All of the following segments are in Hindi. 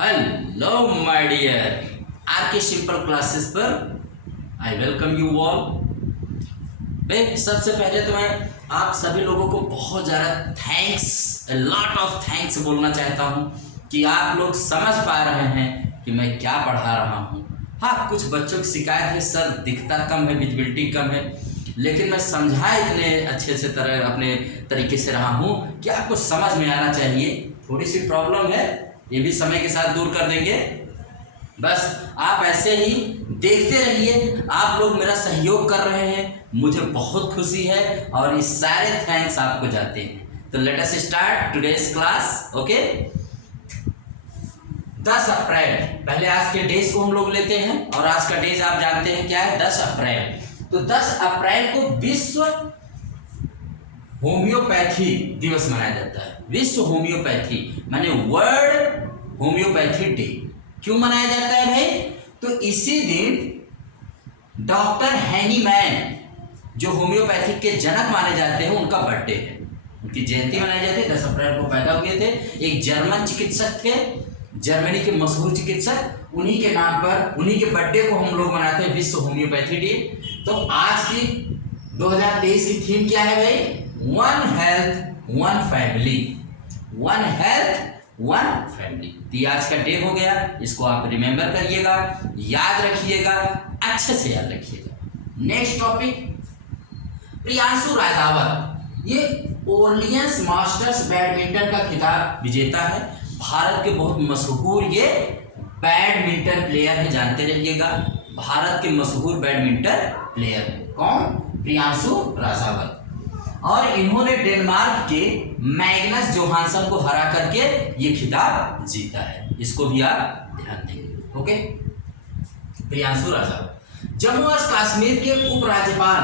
हेलो माय डियर आर के सिंपल क्लासेस पर आई वेलकम यू ऑल। भाई सबसे पहले तो मैं आप सभी लोगों को बहुत ज़्यादा thanks, a lot of thanks बोलना चाहता हूँ कि आप लोग समझ पा रहे हैं कि मैं क्या पढ़ा रहा हूँ। हाँ, कुछ बच्चों की शिकायत है सर दिखता कम है, विजिबिलिटी कम है, लेकिन मैं समझा इतने अच्छे से तरह अपने तरीके से रहा हूँ कि आपको समझ में आना चाहिए। थोड़ी सी प्रॉब्लम है, ये भी समय के साथ दूर कर देंगे। बस आप ऐसे ही देखते रहिए, आप लोग मेरा सहयोग कर रहे हैं, मुझे बहुत खुशी है और ये सारे थैंक्स आपको जाते हैं। तो let us start today's class. Okay, 10 अप्रैल, पहले आज के डेज को हम लोग लेते हैं और आज का डेज आप जानते हैं क्या है, 10 अप्रैल। तो 10 अप्रैल को विश्व होम्योपैथी दिवस मनाया जाता है। विश्व होम्योपैथी माने वर्ल्ड होम्योपैथी डे। क्यों मनाया जाता है भाई? तो इसी दिन डॉक्टर हैनीमैन जो होम्योपैथी के जनक माने जाते हैं उनका बर्थडे है, उनकी जयंती मनाई जाती है। 10 अप्रैल को पैदा हुए थे, एक जर्मन चिकित्सक थे, जर्मनी के मशहूर चिकित्सक, उन्हीं के नाम पर उन्हीं के बर्थडे को हम लोग मनाते हैं विश्व होम्योपैथी डे। तो आज की 2023 की थीम क्या है भाई? One health one family, one health one family. तो आज का डे हो गया, इसको आप रिमेंबर करिएगा, याद रखिएगा, अच्छे से याद रखिएगा। नेक्स्ट टॉपिक, प्रियांशु राजावत, ये ओरलियंस मास्टर्स बैडमिंटन का खिताब विजेता है, भारत के बहुत मशहूर ये बैडमिंटन प्लेयर है, जानते रहिएगा। भारत के मशहूर बैडमिंटन प्लेयर कौन? प्रियांशु राजावत। और इन्होंने डेनमार्क के मैग्नस जोहानसन को हरा करके ये खिताब जीता है, इसको भी आप ध्यान देंगे। ओके, प्रियांशु राजावत। जम्मू और कश्मीर के उपराज्यपाल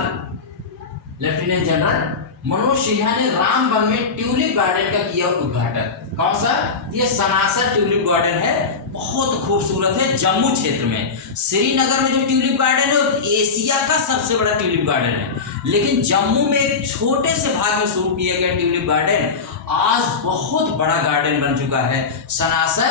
लेफ्टिनेंट जनरल मनोज सिन्हा ने रामबन में ट्यूलिप गार्डन का किया उद्घाटन। कौन सा? ये सनासर ट्यूलिप गार्डन है, बहुत खूबसूरत है, जम्मू क्षेत्र में। श्रीनगर में जो ट्यूलिप गार्डन है वो एशिया का सबसे बड़ा ट्यूलिप गार्डन है, लेकिन जम्मू में एक छोटे से भाग में शुरू किया गया ट्यूलिप गार्डन आज बहुत बड़ा गार्डन बन चुका है। सनासर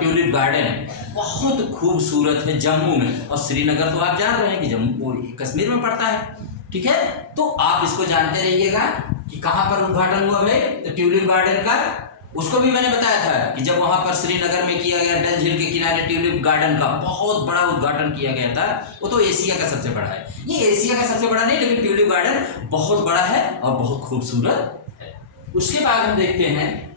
ट्यूलिप गार्डन बहुत खूबसूरत है जम्मू में, और श्रीनगर तो आप जान रहे हैं कि जम्मू कश्मीर में पड़ता है। ठीक है, तो आप इसको जानते रहिएगा कि कहाँ पर उद्घाटन हुआ भाई, तो ट्यूलिप गार्डन का। उसको भी मैंने बताया था कि जब वहां पर श्रीनगर में किया गया, डल झील के किनारे ट्यूलिप गार्डन का बहुत बड़ा उद्घाटन किया गया था। वो तो एशिया का सबसे बड़ा है, ये एशिया का सबसे बड़ा नहीं, लेकिन ट्यूलिप गार्डन बहुत बड़ा है और बहुत खूबसूरत है। उसके बाद हम देखते हैं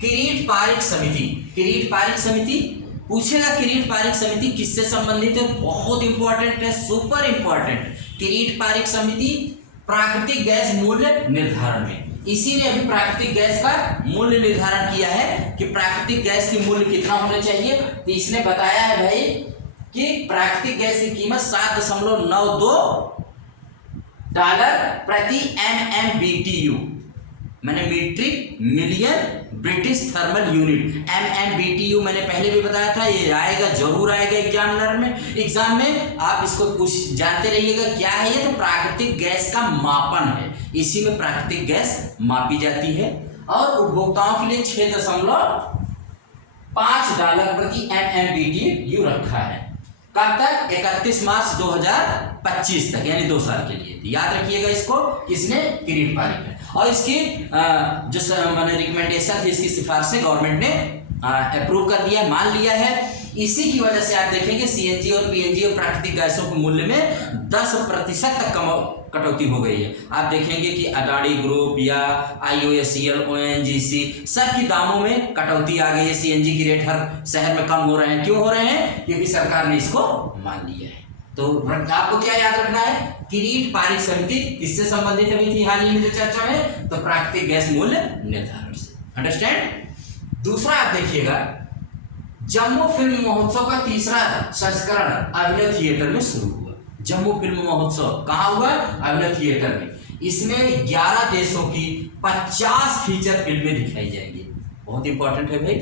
किरीट पारिक समिति। किरीट पारिक समिति पूछेगा, किरीट पारिक समिति किससे संबंधित है? बहुत इंपॉर्टेंट है, सुपर इंपॉर्टेंट। किरीट पारिक समिति प्राकृतिक गैस मूल्य निर्धारण में, इसीलिए अभी प्राकृतिक गैस का मूल्य निर्धारण किया है कि प्राकृतिक गैस की मूल्य कितना होना चाहिए। तो इसने बताया है भाई कि प्राकृतिक गैस की कीमत $7.92 प्रति MMBTU, मैंने metric million British thermal unit. MMBTU मैंने पहले भी बताया था, ये आएगा, जरूर आएगा एग्जाम में आप इसको कुछ जानते रहिएगा क्या है ये। तो प्राकृतिक गैस का मापन है, इसी में प्राकृतिक गैस मापी जाती है, और उपभोक्ताओं के लिए $6.5 प्रति MMBTU रखा है। कब तक? 31 मार्च 2025 तक, यानी 2 साल के लिए। याद रखिएगा इसको, किसने? किरीट पारिक है। और इसकी जो मैंने रिकमेंडेशन थी, इसकी सिफारिशें गवर्नमेंट ने अप्रूव कर दिया, मान लिया है। इसी की वजह से आप देखेंगे CNG और PNG और प्राकृतिक गैसों के मूल्य में 10% तक कटौती हो गई है। आप देखेंगे कि अडानी ग्रुप या IOCL, ONGC सबकी दामों में कटौती आ गई है। CNG की रेट हर शहर में कम हो रहे हैं। क्यों हो रहे हैं? क्योंकि सरकार ने इसको मान लिया है। तो आपको क्या याद रखना है? किरीट पारिक समिति किससे संबंधित हुई थी हाल ही में जो चर्चा में? तो प्राकृतिक गैस मूल्य निर्धारण से। अंडरस्टैंड? दूसरा आप देखिएगा, जम्मू फिल्म महोत्सव का 3रा संस्करण अभिनव थिएटर में शुरू हुआ। जम्मू फिल्म महोत्सव कहाँ हुआ? अभिनव थिएटर में। इसमें 11 देशों की 50 फीचर फिल्में दिखाई जाएंगी। बहुत इंपॉर्टेंट है भाई।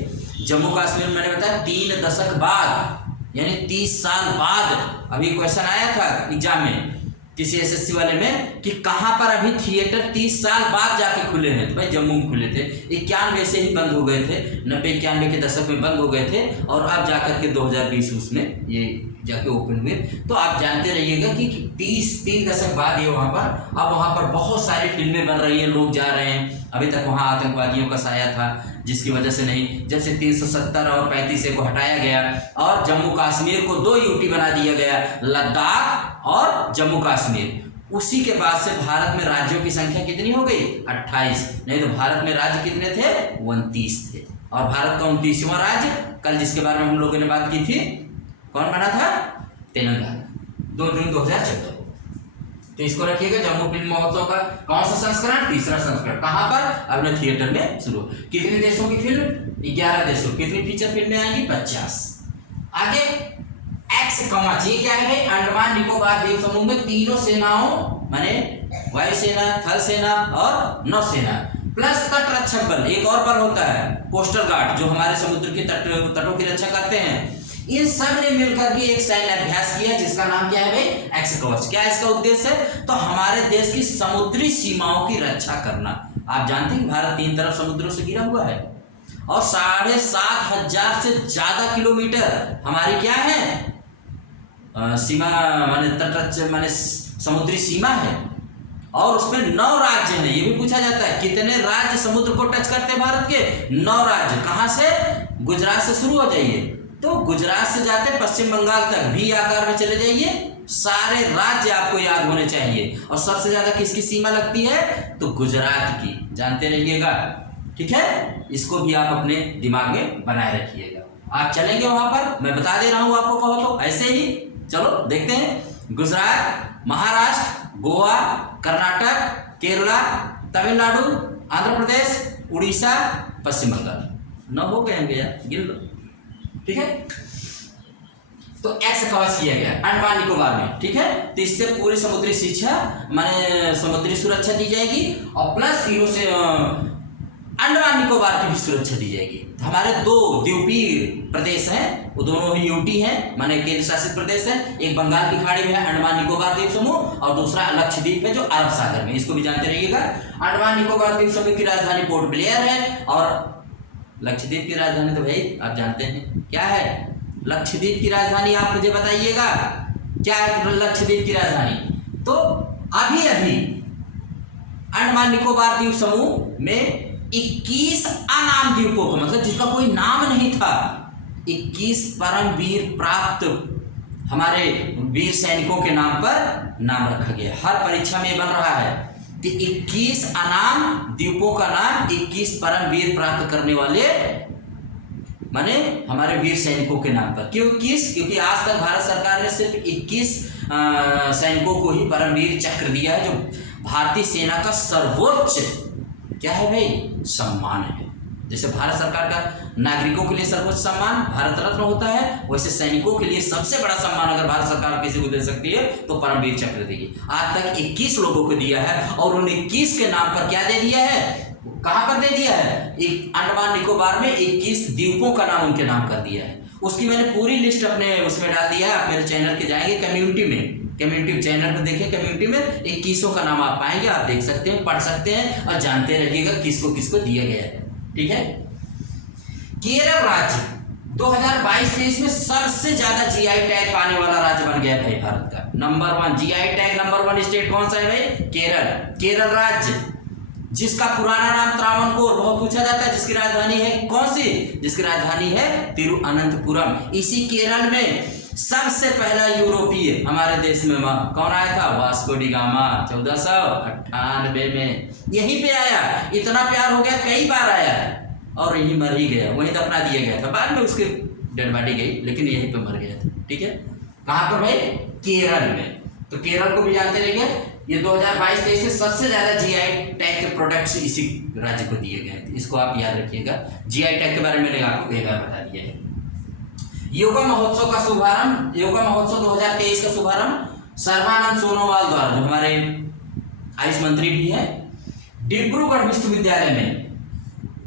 जम्मू कश्मीर में मैंने बताया 3 दशक बाद, यानी 30 साल बाद अभी क्वेश्चन आया था एग्जाम में किसी एसएससी वाले में कि कहाँ पर अभी थिएटर 30 साल बाद जाके खुले हैं। तो भाई जम्मू में खुले थे, 91 से ही बंद हो गए थे, 90-91 के दशक में बंद हो गए थे और अब जाकर के 2020 उसमें ये जाके ओपन हुए। तो आप जानते रहिएगा कि 3 दशक बाद ये वहाँ पर अब वहाँ पर बहुत सारी फिल्में बन रही हैं, लोग जा रहे हैं। अभी तक वहाँ आतंकवादियों का साया था जिसकी वजह से नहीं, जब से 370 और 35 को हटाया गया और जम्मू कश्मीर को 2 यूटी बना दिया गया, लद्दाख और जम्मू कश्मीर। उसी के बाद से भारत में राज्यों की संख्या कितनी हो गई? 28। नहीं तो भारत में राज्य कितने थे? 29 थे। और भारत का 29वां राज्य कल जिसके बारे में हम लोगों ने बात की थी, कौन बना था? तेलंगाना, 2 जून 2014 को। तो इसको रखिएगा। जम्मू फिल्म महोत्सव का कौन सा संस्करण? 3रा संस्करण। कहाँ पर? अपने थिएटर में शुरू। कितने देशों की फिल्म? 11 देशों। कितनी फीचर फिल्में आएंगी? 50। आगे एक्स कवच, ये क्या है भाई? अंडमान निकोबार द्वीप समूह में तीनों सेनाओं माने वायुसेना, थल सेना और नौसेना प्लस तट रक्षक बल, एक और बल होता है कोस्टल गार्ड जो हमारे समुद्र के तटों की रक्षा करते हैं। इन सब ने मिलकर के एक सैन्य अभ्यास किया जिसका नाम क्या है भाई? एक्स कवच। क्या इसका उद्देश्य है? तो हमारे देश की समुद्री सीमाओं की रक्षा करना। आप जानते हैं कि भारत 3 तरफ समुद्रों से घिरा हुआ है और 7,500 से ज्यादा किलोमीटर हमारी क्या है? सीमा माने तट माने समुद्री सीमा है और उसमें 9 राज्य हैं। ये भी पूछा जाता है कितने राज्य समुद्र को टच करते हैं भारत के? 9 राज्य। कहाँ से? गुजरात से शुरू हो जाइए तो गुजरात से जाते पश्चिम बंगाल तक भी आकार में चले जाइए, सारे राज्य आपको याद होने चाहिए। और सबसे ज्यादा किसकी सीमा लगती है? तो गुजरात की, जानते रहिएगा। ठीक है, इसको भी आप अपने दिमाग में बनाए रखिएगा। आप चलेंगे वहां पर, मैं बता दे रहा हूं आपको, कहो तो ऐसे ही। चलो देखते हैं। गुजरात, महाराष्ट्र, गोवा, कर्नाटक, केरला, तमिलनाडु, आंध्र प्रदेश, उड़ीसा, पश्चिम बंगाल। 9 हो गए होंगे यार, गिन लो। ठीक है, तो एक्स कवच किया गया अंडमान निकोबार में। ठीक है, तो इससे पूरी समुद्री शिक्षा माने समुद्री सुरक्षा दी जाएगी और प्लस तीनों से अंडमान निकोबार की भी सुरक्षा दी जाएगी। हमारे 2 द्वीपीय प्रदेश हैं, वो दोनों ही यूटी हैं माने केंद्र शासित प्रदेश है। एक बंगाल की खाड़ी में है अंडमान निकोबार द्वीप समूह और दूसरा लक्षद्वीप है जो अरब सागर में। इसको भी जानते रहिएगा। अंडमान निकोबार द्वीप समूह की राजधानी पोर्ट ब्लेयर है और लक्षद्वीप की राजधानी तो भाई आप जानते हैं क्या है? लक्षद्वीप की राजधानी आप मुझे बताइएगा क्या है लक्षद्वीप की राजधानी? तो अभी अभी अंडमान निकोबार द्वीप समूह में 21 अनाम द्वीपों को, मतलब जिसका कोई नाम नहीं था, 21 परमवीर प्राप्त हमारे वीर सैनिकों के नाम पर नाम रखा गया। हर परीक्षा में बन रहा है कि 21 अनाम द्वीपों का नाम 21 परमवीर प्राप्त करने वाले माने हमारे वीर सैनिकों के नाम पर। क्यों 21? क्योंकि आज तक भारत सरकार ने सिर्फ 21 सैनिकों को ही परमवीर चक्र दिया है, जो भारतीय सेना का सर्वोच्च क्या है भाई? सम्मान है। जैसे भारत सरकार का नागरिकों के लिए सर्वोच्च सम्मान भारत रत्न होता है, वैसे सैनिकों के लिए सबसे बड़ा सम्मान अगर भारत सरकार किसी को दे सकती है तो परमवीर चक्र देगी। आज तक 21 लोगों को दिया है और उन 21 के नाम पर क्या दे दिया है? कहां पर दे दिया है? एक अंडमान निकोबार में 21 द्वीपों का नाम उनके नाम कर दिया है। उसकी मैंने पूरी लिस्ट अपने उसमें डाल दिया है। आप मेरे चैनल के जाएंगे कम्युनिटी में, कम्युनिटी चैनल पर देखिए, कम्युनिटी में 21 का नाम आप पाएंगे, आप देख सकते हैं, पढ़ सकते हैं और जानते रहिएगा किसको किसको दिया गया है। ठीक है, केरल राज्य 2022-23 में सबसे ज्यादा जीआई टैग पाने वाला राज्य बन गया भाई भारत का। Number 1 GI tag, number 1 state कौन सा है भाई? केरल। केरल राज्य जिसका पुराना नाम त्रावणकोर, बहुत पूछा जाता है, जिसकी राजधानी है कौन सी? जिसकी राजधानी है तिरुअनंतपुरम। इसी केरल में सबसे पहला यूरोपीय हमारे देश में कौन आया था? वास्को डी गामा 1498 में यहीं पे आया। इतना प्यार हो गया, कई बार आया और यहीं मर ही गया, वहीं दफना दिया गया था। बाद में उसकी डेड बॉडी गई लेकिन यहीं पे मर गया था। ठीक है, कहाँ पर भाई? केरल में। तो केरल को भी जानते रहिए, ये 2022-23 में सबसे ज्यादा जीआई टैग के प्रोडक्ट्स इसी राज्य को दिए गए थे। इसको आप याद रखिएगा। जीआई टैग के बारे में मैंने आपको एक बार बता दिया है। योगा महोत्सव का शुभारंभ, योगा महोत्सव 2023 का शुभारंभ सर्बानंद सोनोवाल द्वारा, जो हमारे आयुष मंत्री भी हैं, डिब्रूगढ़ विश्वविद्यालय में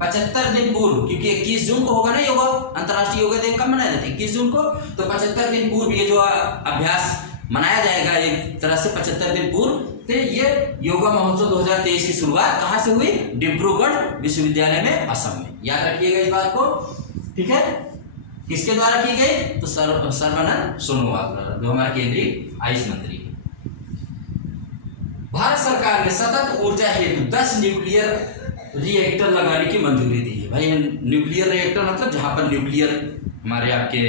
75 दिन पूर्व, क्योंकि 21 जून को होगा ना योगा, अंतर्राष्ट्रीय योगा दिवस कब मनाया जाता है? 21 जून को। तो 75 दिन पूर्व ये जो अभ्यास मनाया जाएगा एक तरह से 75 दिन पूर्व। तो ये योगा महोत्सव 2023 की शुरुआत कहाँ से हुई? डिब्रूगढ़ विश्वविद्यालय में, असम में। याद रखिएगा इस बात को, ठीक है। किसके द्वारा की गई? तो सर्बानंद सोनोवाल द्वारा, जो हमारे केंद्रीय आयुष मंत्री है। भारत सरकार ने सतत ऊर्जा हेतु 10 न्यूक्लियर रिएक्टर लगाने की मंजूरी दी है। भाई न्यूक्लियर रिएक्टर मतलब जहाँ पर न्यूक्लियर हमारे आपके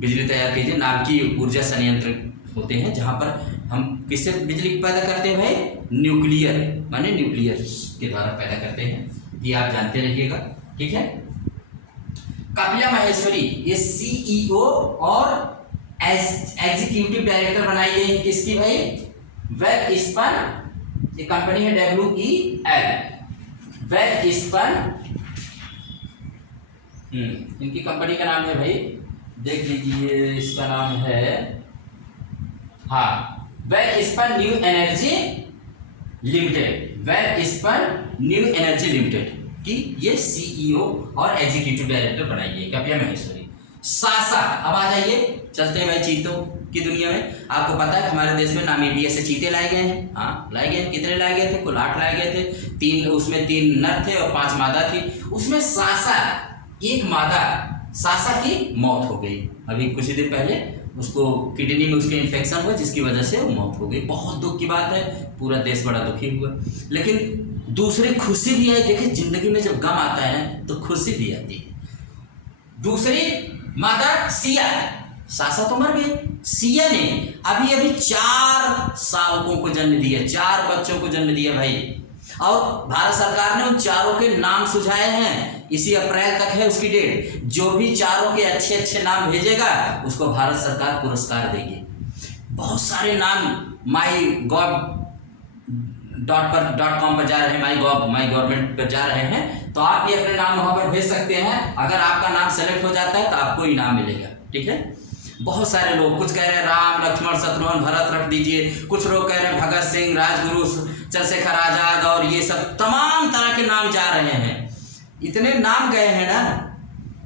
बिजली तैयार कीजिए, नाभिकीय ऊर्जा संयंत्र होते हैं, जहाँ पर हम किससे बिजली पैदा करते हैं भाई? न्यूक्लियर, माने न्यूक्लियर के द्वारा पैदा करते हैं, ये आप जानते रहिएगा, ठीक है। कपिला माहेश्वरी ये CEO और एग्जीक्यूटिव डायरेक्टर बनाई गई है किसकी भाई? वेलस्पन, ये कंपनी है WEL, वेलस्पन, इनकी कंपनी का नाम है भाई, देख लीजिए, इसका नाम है, हाँ, Welspun new energy limited, Welspun new energy limited की ये CEO और एग्जीक्यूटिव डायरेक्टर बनाई है कपिला माहेश्वरी। सासा, अब आ जाइए, चलते हैं भाई चीतों की दुनिया में। आपको पता है कि हमारे देश में नामीबिया से चीते लाए गए हैं, हाँ लाए गए। कितने लाए गए थे? कुल 8 लाए गए थे। 3 उसमें 3 नर थे और 5 मादा थी। उसमें सासा, एक मादा सासा की मौत हो गई अभी कुछ ही दिन पहले, उसको किडनी में उसके इन्फेक्शन हुआ जिसकी वजह से वो मौत हो गई। बहुत दुख की बात है, पूरा देश बड़ा दुखी हुआ। लेकिन दूसरी खुशी भी है। देखिए जिंदगी में जब गम आता है ना तो खुशी भी आती है। दूसरी मादा सिया, सासा तो मर गई, सिया ने अभी अभी 4 शावकों को जन्म दिया, 4 बच्चों को जन्म दिया भाई। और भारत सरकार ने उन चारों के नाम सुझाए हैं, इसी अप्रैल तक है उसकी डेट। जो भी चारों के अच्छे अच्छे नाम भेजेगा उसको भारत सरकार पुरस्कार देगी। बहुत सारे नाम MyGov.com पर जा रहे हैं, माई गवर्नमेंट पर जा रहे हैं, तो आप भी अपने नाम वहां पर भेज सकते हैं। अगर आपका नाम सेलेक्ट हो जाता है तो आपको इनाम मिलेगा, ठीक है। बहुत सारे लोग, कुछ कह रहे हैं राम लक्ष्मण शत्रुघ्न भरत रख दीजिए, कुछ लोग कह रहे हैं भगत सिंह, राजगुरु, चंद्रशेखर आजाद, और ये सब तमाम तरह के नाम जा रहे हैं। इतने नाम गए हैं ना,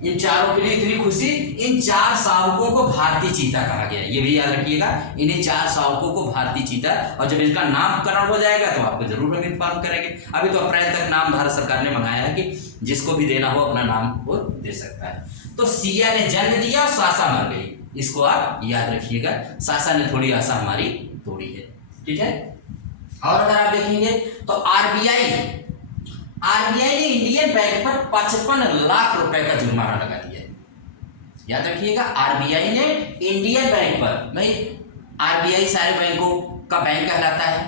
इन चारों के लिए इतनी खुशी। इन 4 शावकों को भारतीय चीता कहा गया, ये भी याद रखिएगा। इन्हीं 4 शावकों को भारतीय चीता, और जब इनका नामकरण हो जाएगा तो आपको जरूर हम इन्फॉर्म करेंगे। अभी तो अप्रैल तक नाम भारत सरकार ने मंगाया है कि जिसको भी देना हो अपना नाम वो दे सकता है। तो सिया ने जन्म दिया और सासा मर गई, इसको आप याद रखिएगा। सासा ने थोड़ी आशा हमारी तोड़ी है, ठीक है। और अगर आप देखेंगे तो आरबीआई ने इंडियन बैंक पर 55 लाख रुपए का जुर्माना लगा दिया है। याद रखिएगा, आरबीआई ने इंडियन बैंक पर, भाई आरबीआई सारे बैंकों का बैंक कहलाता है,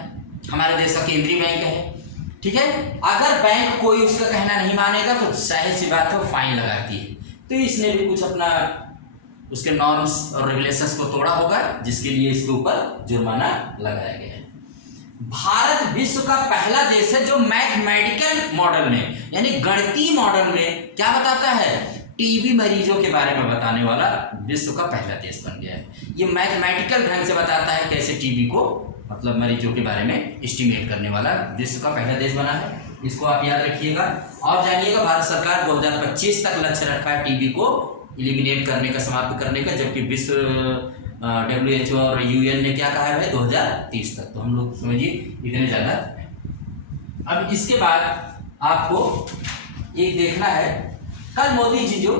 हमारे देश का केंद्रीय बैंक है, ठीक है। अगर बैंक कोई उसका कहना नहीं मानेगा तो जाहिर सी बात है वो फाइन लगाती है। तो इसने भी कुछ अपना उसके नॉर्म्स और रेगुलेशंस को तोड़ा होगा, जिसके लिए इसके ऊपर जुर्माना लगाया गया है। भारत विश्व का पहला देश है जो मैथमेटिकल मॉडल में, यानी गणितीय मॉडल में क्या बताता है? टीबी मरीजों के बारे में बताने वाला विश्व का पहला देश बन गया है। ये मैथमेटिकल ढंग से बताता है कैसे टीबी को, मतलब मरीजों के बारे में एस्टिमेट करने वाला विश्व का पहला देश बना है। इसको आप याद रखिएगा। और जानिएगा, भारत सरकार 2025 तक लक्ष्य रखा है टीबी को इलिमिनेट करने का, समाप्त करने का, जबकि विश्व WHO और UN ने क्या कहा है भाई 2030 तक। तो हम लोग समझिए इतने ज़्यादा। अब इसके बाद आपको एक देखना है, कल मोदी जी जो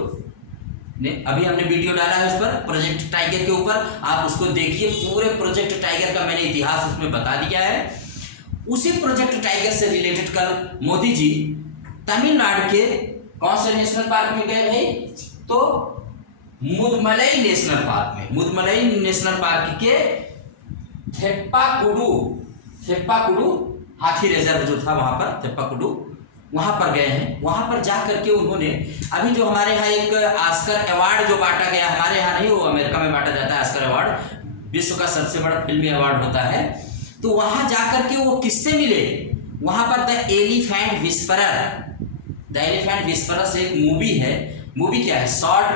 ने अभी हमने वीडियो डाला है उस पर प्रोजेक्ट टाइगर के ऊपर, आप उसको देखिए। पूरे प्रोजेक्ट टाइगर का मैंने इतिहास उसमें बता दिया है। उसी प्रोजेक्ट टाइगर से रिलेटेड कल मोदी जी तमिलनाडु के कौन से नेशनल पार्क में गए भाई? तो मुदमलई नेशनल पार्क में, मुदमलई नेशनल पार्क के थेप्पाकुडू हाथी रिजर्व जो था वहां पर, थेप्पाकुडू, वहां पर गए हैं। वहां पर जा करके उन्होंने अभी जो हमारे यहाँ एक ऑस्कर अवार्ड जो बांटा गया, हमारे यहाँ नहीं, वो अमेरिका में बांटा जाता है ऑस्कर अवार्ड, विश्व का सबसे बड़ा फिल्मी अवार्ड होता है। तो वहां जा करके वो किससे मिले? वहां पर द एलिफेंट विस्परर एक मूवी है। मूवी क्या है? शॉर्ट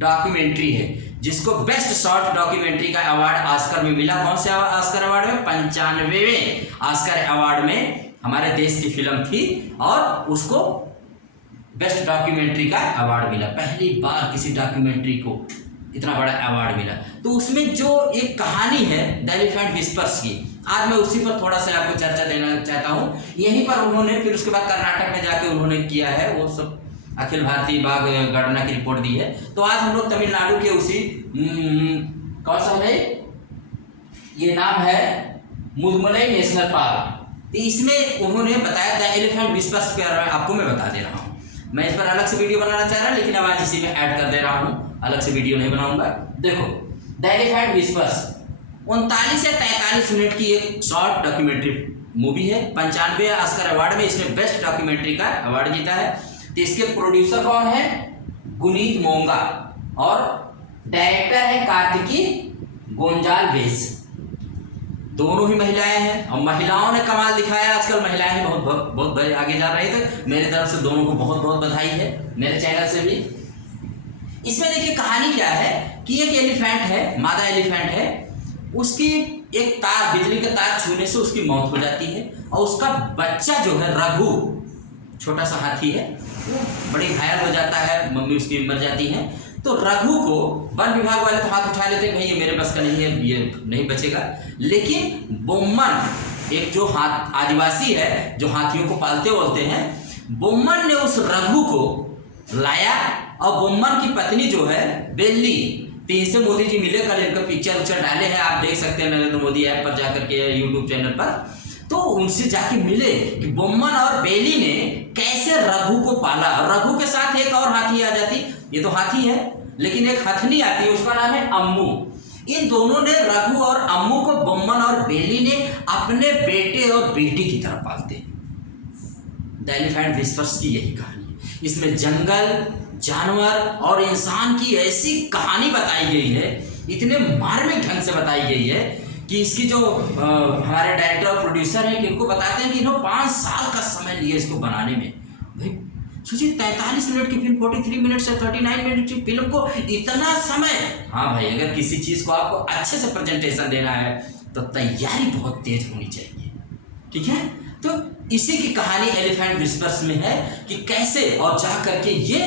डॉक्यूमेंट्री है, जिसको बेस्ट शॉर्ट डॉक्यूमेंट्री का अवार्ड ऑस्कर में मिला। कौन से ऑस्कर अवार्ड में? 95वें ऑस्कर अवार्ड में हमारे देश की फिल्म थी और उसको बेस्ट डॉक्यूमेंट्री का अवार्ड मिला। पहली बार किसी डॉक्यूमेंट्री को इतना बड़ा अवार्ड मिला। तो उसमें जो एक कहानी है द एलिफेंट विस्पर्स की, आज मैं उसी पर थोड़ा सा आपको चर्चा देना चाहता हूँ। यहीं पर उन्होंने फिर उसके बाद कर्नाटक में जाके उन्होंने किया है वो सब, अखिल भारतीय बाघ गणना की रिपोर्ट दी है। तो आज हम लोग तमिलनाडु के उसी कौन सा है, ये नाम है मुदमलाई नेशनल पार्क। तो इसमें उन्होंने बताया था एलिफेंट विस्पर्स के बारे में, आपको मैं बता दे रहा हूँ। मैं इस पर अलग से वीडियो बनाना चाह रहा हूँ, लेकिन अब आज इसी में ऐड कर दे रहा हूँ, अलग से वीडियो नहीं बनाऊंगा। देखो द एलिफेंट विस्पर्स 39 या 43 मिनट की एक शॉर्ट डॉक्यूमेंट्री मूवी है। 95 ऑस्कर अवार्ड में इसने बेस्ट डॉक्यूमेंट्री का अवार्ड जीता है। तो इसके प्रोड्यूसर कौन है, गुनीत मोंगा, और डायरेक्टर है कार्तिकी गोंजाल्वेस। दोनों ही महिलाएं हैं और महिलाओं ने कमाल दिखाया। आजकल महिलाएं बहुत आगे जा रही थे। मेरी तरफ से दोनों को बहुत बहुत बधाई है, मेरे चैनल से भी। इसमें देखिए कहानी क्या है कि एक एलिफेंट है, मादा एलिफेंट है, उसकी एक तार, बिजली का तार छूने से उसकी मौत हो जाती है, और उसका बच्चा जो है रघु, छोटा सा हाथी है, वो बड़ी घायल हो जाता है, मम्मी उसकी मर जाती है। तो रघु को वन विभाग वाले तो हाथ उठा लेते हैं, भाई ये मेरे बस का नहीं है, ये नहीं बचेगा। लेकिन बोम्मन, एक जो आदिवासी है जो हाथियों को पालते वोलते हैं, बोम्मन ने उस रघु को लाया। और बोम्मन की पत्नी जो है बेल्ली, तो इनसे मोदी जी मिले, कल इनका पिक्चर उच्चर डाले हैं, आप देख सकते हैं नरेंद्र मोदी ऐप पर जाकर के, यूट्यूब चैनल पर। तो उनसे जाके मिले कि बोम्मन और बेली ने कैसे रघु को पाला। रघु के साथ एक और हाथी आ जाती, ये तो हाथी है लेकिन एक हथनी आती है, उसका नाम है अम्मू। इन दोनों ने, रघु और अम्मू को, बोम्मन और बेली ने अपने बेटे और बेटी की तरह पालते। द एलिफेंट विस्पर्स की यही कहानी है। इसमें जंगल, जानवर और इंसान की ऐसी कहानी बताई गई है, इतने मार्मिक ढंग से बताई गई है कि इसकी जो हमारे डायरेक्टर और प्रोड्यूसर हैं कि इनको बताते हैं कि इन्होंने 5 साल का समय लिया इसको बनाने में। भाई सोचिए 43 मिनट की फिल्म, 43 मिनट से 39 मिनट की फिल्म को इतना समय। हाँ भाई, अगर किसी चीज़ को आपको अच्छे से प्रेजेंटेशन देना है तो तैयारी बहुत तेज होनी चाहिए, ठीक है। तो इसी की कहानी एलिफेंट विस्पर्स में है कि कैसे और जा करके ये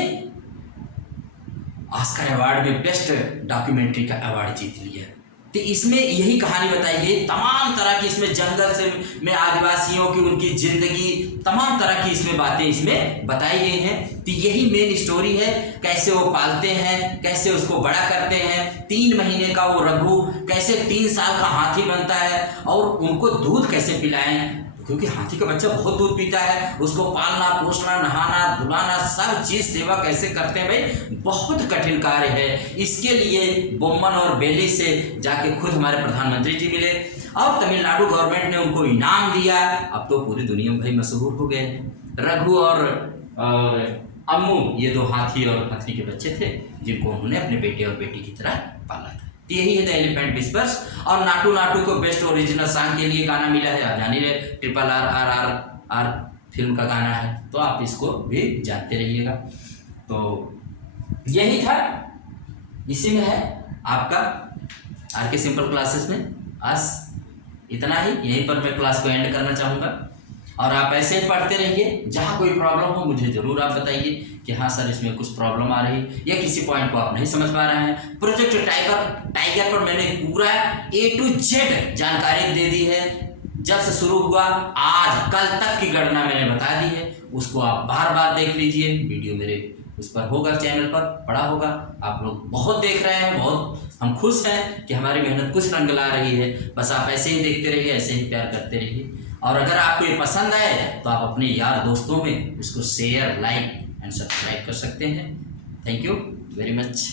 ऑस्कर अवार्ड में बेस्ट डॉक्यूमेंट्री का अवार्ड जीत लिया। तो इसमें यही कहानी बताई गई, तमाम तरह की इसमें जंगल से में आदिवासियों की, उनकी जिंदगी, तमाम तरह की इसमें बातें इसमें बताई गई हैं। तो यही मेन स्टोरी है, कैसे वो पालते हैं, कैसे उसको बड़ा करते हैं। 3 महीने का वो रघु कैसे 3 साल का हाथी बनता है, और उनको दूध कैसे पिलाएं, क्योंकि हाथी का बच्चा बहुत दूध पीता है। उसको पालना, पोषना, नहाना, धुलाना, सब चीज़ सेवा कैसे करते हैं भाई, बहुत कठिन कार्य है। इसके लिए बोम्मन और बेली से जाके खुद हमारे प्रधानमंत्री जी मिले, और तमिलनाडु गवर्नमेंट ने उनको इनाम दिया। अब तो पूरी दुनिया में भाई मशहूर हो गए हैं। रघु और अम्मू, ये 2 हाथी और हथनी के बच्चे थे, जिनको उन्होंने अपने बेटे और बेटी की तरह पाला था। यही है द एलिफेंट विस्पर्स। और नाटू नाटू को बेस्ट ओरिजिनल सॉन्ग के लिए गाना मिला है, आप जानिए, RRR फिल्म का गाना है, तो आप इसको भी जानते रहिएगा। तो यही था, इसी में है आपका RK सिंपल क्लासेस में आज इतना ही। यहीं पर मैं क्लास को एंड करना चाहूँगा, और आप ऐसे ही पढ़ते रहिए। जहाँ कोई प्रॉब्लम हो मुझे ज़रूर आप बताइए कि हाँ सर इसमें कुछ प्रॉब्लम आ रही, या किसी पॉइंट को आप नहीं समझ पा रहे हैं। प्रोजेक्ट टाइगर पर मैंने पूरा A to Z जानकारी दे दी है, जब से शुरू हुआ आज कल तक की गणना मैंने बता दी है। उसको आप बार बार देख लीजिए, वीडियो मेरे उस पर होगा, चैनल पर पड़ा होगा। आप लोग बहुत देख रहे हैं, बहुत हम खुश हैं कि हमारी मेहनत कुछ रंग ला रही है। बस आप ऐसे ही देखते रहिए, ऐसे ही प्यार करते रहिए। और अगर आपको ये पसंद आए तो आप अपने यार दोस्तों में इसको शेयर, लाइक एंड सब्सक्राइब कर सकते हैं। Thank you very much.